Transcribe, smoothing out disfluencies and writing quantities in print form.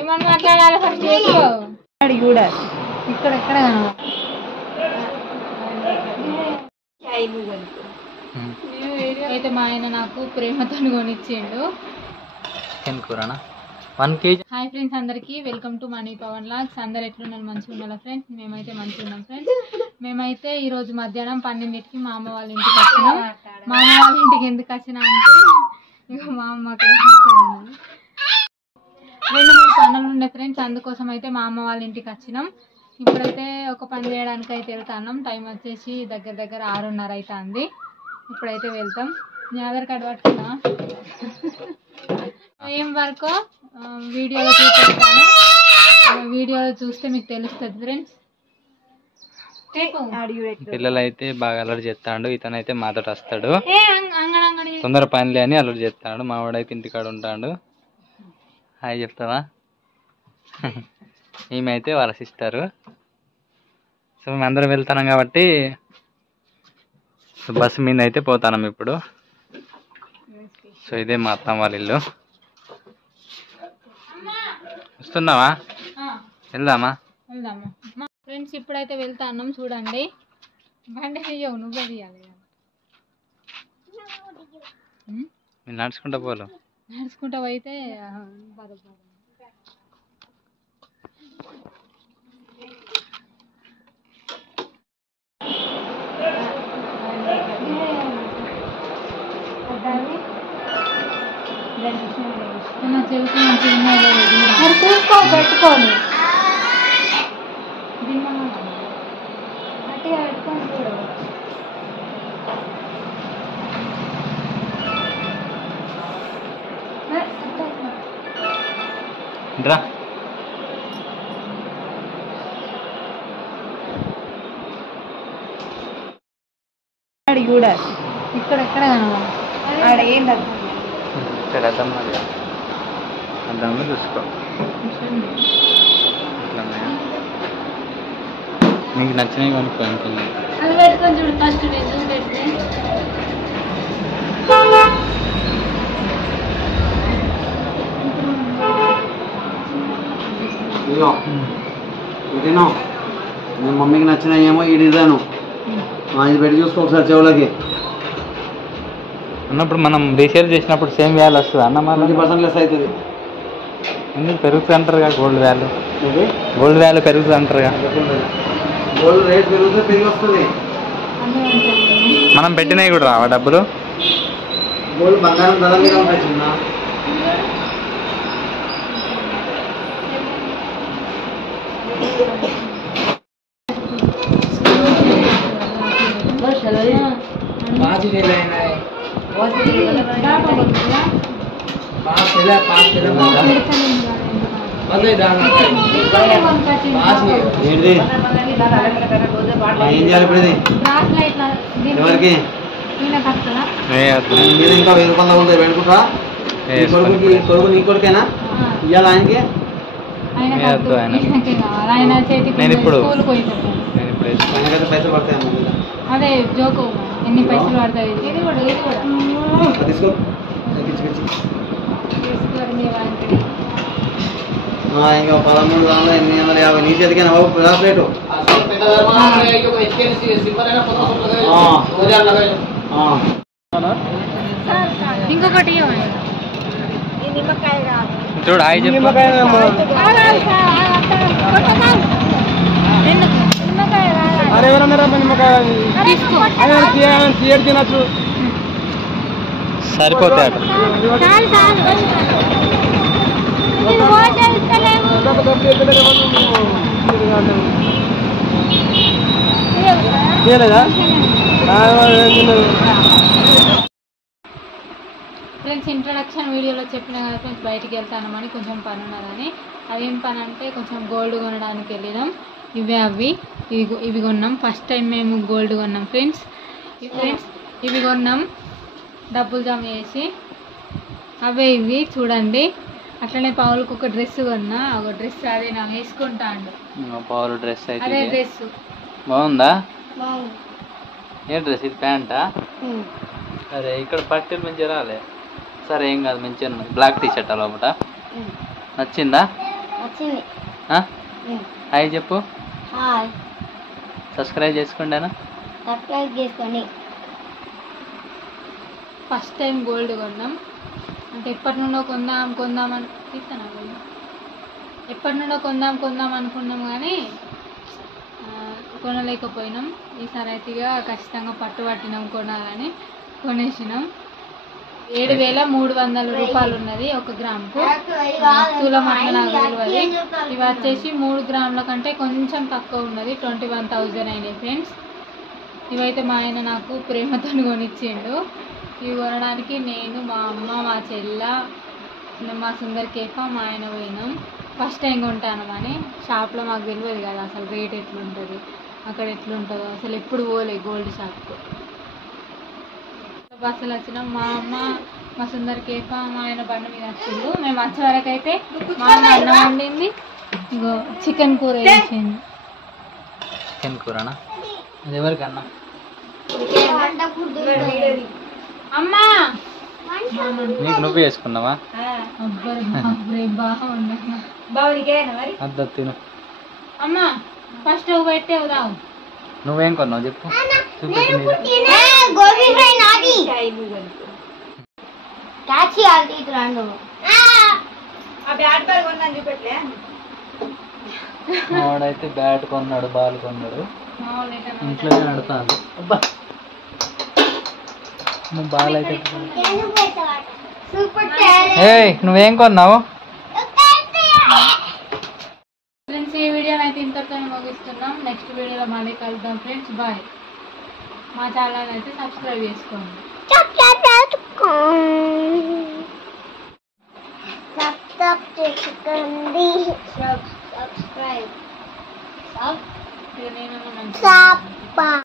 ఏమని మాట్లాడాలి ఫస్ట్ కూడా ఇక్కడ ఎక్కడ అయితే మా ఆయన నాకు ప్రేమతో కొనిచ్చిండు చికెన్ కూరనా 1 kg. హాయ్ ఫ్రెండ్స్, అందరికీ welcome to Mani Pavan vlogs. అందరు ఎట్లున్నారు? మంచిగా ఉన్నారా ఫ్రెండ్స్? మేమైతే మంచిగా ఉన్నాం ఫ్రెండ్స్. మేమైతే ఈరోజు మధ్యాహ్నం 12కి మా అమ్మ వాళ్ళ ఇంటికి వచ్చినాం. మా అమ్మ వాళ్ళ ఇంటికి ఎందుకు వచ్చినా అంటే ఇక మా అమ్మ అక్కడ 2-3 పనులు ఉండే ఫ్రెండ్స్, అందుకోసం అయితే మా అమ్మ వాళ్ళ ఇంటికి వచ్చినాం. ఇప్పుడైతే ఒక పని చేయడానికి అయితే వెళ్తాం. టైం వచ్చేసి దగ్గర 6:30 అవుతుంది. ఇప్పుడైతే వెళ్తాం. నీ ఆధార్ కార్డు పట్టుకున్నా ఏం వరకు వీడియోలో చూపిస్తాను. వీడియోలో చూస్తే మీకు తెలుస్తుంది ఫ్రెండ్స్. పిల్లలు అయితే బాగా అలర్ట్ చేస్తాడు. ఇతనైతే మాతో వస్తాడు, తొందర పనిలే అని అలర్ట్ చేస్తాడు. మా వాడైతే ఇంటికాడ ఉంటాడు. హాయ్ చెప్తావా? ఈమెయితే వాళ్ళ సిస్టరు. సో మేము అందరం వెళ్తున్నాం కాబట్టి బస్సు మీద అయితే పోతాం ఇప్పుడు. సో ఇదే మా అత్తమ్మ వాళ్ళ ఇల్లు. వస్తున్నావా? వెళ్దామా ఫ్రెండ్స్? ఇప్పుడైతే వెళ్తాన్నాం. చూడండి, బండి అయ్యవు నువ్వే తీయాలి. మీరు నడుచుకుంటా పోలు. నడుచుకుంటా అయితే పెట్టుకోండి రా. కూడా ఇక్కడ ఎక్కడ సరే అద్దాము చూసుకో. మీకు నచ్చినవి కొనుక్కో. ఇంకొంది అది పెట్టుకొని చూడు. ఫస్ట్ నేను చూపెడితే ఇదేనో మీ మమ్మీకి నచ్చినాయేమో ఈ డిజైను ఇది పెట్టి చూసుకో ఒకసారి చెవులకి. అన్నప్పుడు మనం రీసేల్ చేసినప్పుడు సేమ్ వాల్యూ వస్తుంది అన్న. మరి 20% లెస్ అవుతుంది. ఎందుకు పెరుగుతుంది అంటారుగా? గోల్డ్ వాల్యూ పెరుగుతుంది అంటారుగా. గోల్డ్ రేట్ పెరిగితే పెరిగి వస్తుంది. మనం పెట్టినవి కూడా రావా డబ్బులు? గోల్డ్ బంగారం ధర మీద ఉంటాయి చిన్న. ఏం చేయాలి ఇప్పుడు? ఇది ఎవరికి మీరు ఇంకా 1000 రూపాయలు అవుతాయి పెట్టుకుంటా. కొడుకు నీ కొడుకేనా ఇవాళ? ఆయనకి నేను ఇప్పుడు ఆయనకైతే పైసలు పడతాయి. అదే జోకు ఎన్ని పైసలు పడతాయి? ఇది కూడా తీసుకో. ఇంకా 13,850 నీ చేతికైనా బాబు ప్లేటు. ఇంకొకటి చూడు. హాయ్ చెప్పు. సరిపోతాయి అక్కడ. ఫ్రెండ్స్, ఇంట్రడక్షన్ వీడియోలో చెప్పిన కదా ఫ్రెండ్స్, బయటికి వెళ్తానమని కొంచెం పని ఉన్నదని. అదేం పని అంటే కొంచెం గోల్డ్ కొనడానికి వెళ్ళినాం. ఇవి కొన్నాం. ఫస్ట్ టైం మేము గోల్డ్ కొన్నాం ఫ్రెండ్స్. ఇవి కొన్నాం డబ్బులు జమ చేసి. ఇవి చూడండి. అట్లనే పౌల్కి ఒక డ్రెస్ కొన్నా. ఒక డ్రెస్ అదే నా వేసుకుంటాండు. పౌల్ డ్రెస్ అయితే అదే డ్రెస్ బాగుందా? ఏ డ్రెస్ ఇది? ప్యాంటా? అరే ఇక్కడ పట్టీలు మంచిగా రాలే. సరే ఏం కాదు, మంచిగా ఉన్నది. బ్లాక్ టీ షర్ట్ లోపల నచ్చిందా? హాయ్ చెప్పు. హాయ్, సబ్స్క్రైబ్ చేసుకుంటాను. సబ్స్క్రైబ్ చేసుకోండి. ఫస్ట్ టైం గోల్డ్ కొన్నాం. అంటే ఎప్పటి నుండో కొందామని తీస్తాను. ఎప్పటి నుండో కొందాం అనుకున్నాం కానీ కొనలేకపోయినాం. ఈసారి అయితే ఇక ఖచ్చితంగా పట్టుబట్టినాం కొనాలని కొనేసినాం. 7,300 రూపాయలు ఉన్నది 1 గ్రాముకు. తులం అంటే నాకు తెలియదు. ఇవి వచ్చేసి 3 గ్రాముల కంటే కొంచెం తక్కువ ఉన్నది. 21,000 అయినాయి ఫ్రెండ్స్. ఇవైతే మా ఆయన నాకు ప్రేమతో కొనిచ్చిండు. ఇవి కొనడానికి నేను, మా అమ్మ, మా చెల్ల, మా సుందర్ కేఫ, మా ఆయన పోయినాం. ఫస్ట్ టైం కొంటాను అని. షాప్లో మాకు తెలియదు కదా అసలు రేట్ ఎట్లుంటుంది, అక్కడ ఎట్లుంటుందో. అసలు ఎప్పుడు పోలే గోల్డ్ షాప్కు. బస్సులు వచ్చినాం. మా అమ్మ, మా సుందర్ కేఫ, మా ఆయన బండి మీద వచ్చిండు. మేము వచ్చే వరకు అయితే మా అమ్మ అన్నం వండింది. ఇగో చికెన్ కూర వేసింది. చికెన్ కూరనా? అది ఎవరికన్నా? అమ్మా నీకు నువ్వు వేసుకున్నావా? అద్ద తిను. అమ్మా ఫస్ట్ పెట్టేవు రావు. నువ్వేం కొన్నావు చెప్పు. చూపెట్టు. వాడైతే బ్యాట్ కొన్నాడు, బాల్ కొన్నాడు. ఇంట్లోనే ఆడుతాను. అబ్బా నువ్వు బాల్ అయితే నువ్వేం కొన్నావు? ఫ్రెండ్స్ ఈ వీడియోని అయితే ఇంతతో ముగిస్తున్నాం. నెక్స్ట్ వీడియోలో మళ్ళీ కలుద్దాం ఫ్రెండ్స్. బాయ్. మా ఛానల్ అయితే సబ్స్క్రైబ్ చేసుకోండి. సబ్స్క్రైబ్. నేను